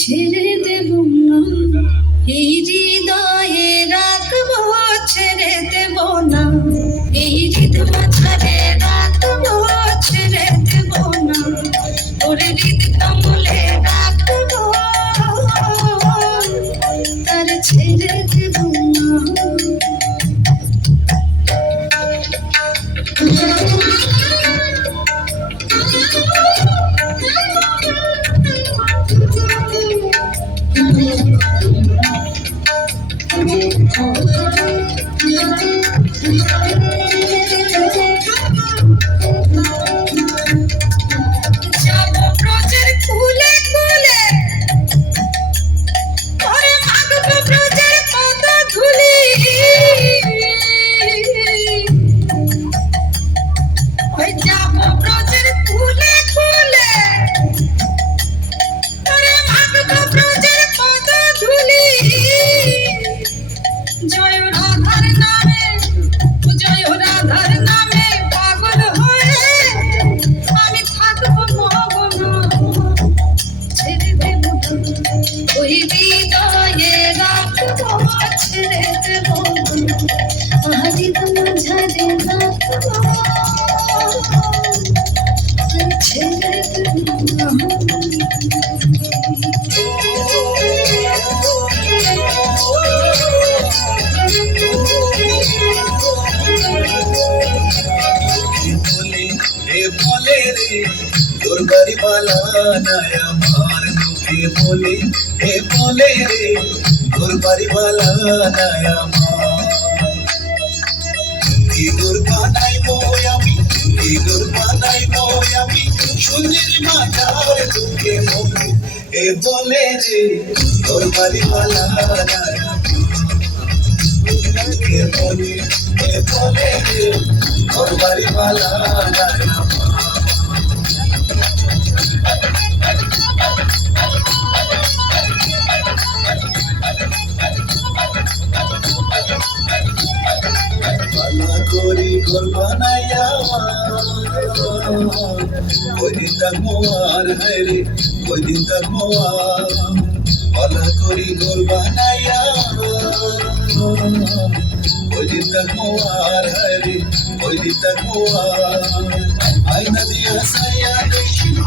ছেড়ে দেব না। এই Thank you. ওই হৃদয়ে রাখব, ছেড়ে দেব না। আহারি তোমার ঝাড়ে ছেড়ে বলে রে, তোর বাড়ি বালা নাই তোকে বলে এ বলে রে তোর বাড়ি বালা নাই আমার। কি দূর বানাই বই আমি কি দূর বানাই বই আমি সুন্দর মাথার তোকে মনে। এ বলে রে তোর বাড়ি বালা নাই কে বলে রে তোর বাড়ি বালা করি ঘর বানাইয়া কদিন থাকব আর হায়রে কদিন থাকব আর পালা করি ঘর বানাইয়া কদিন থাকব আর হায়রে কদিন থাকব আর আইনা দিয়া সাইয়া দেখি রে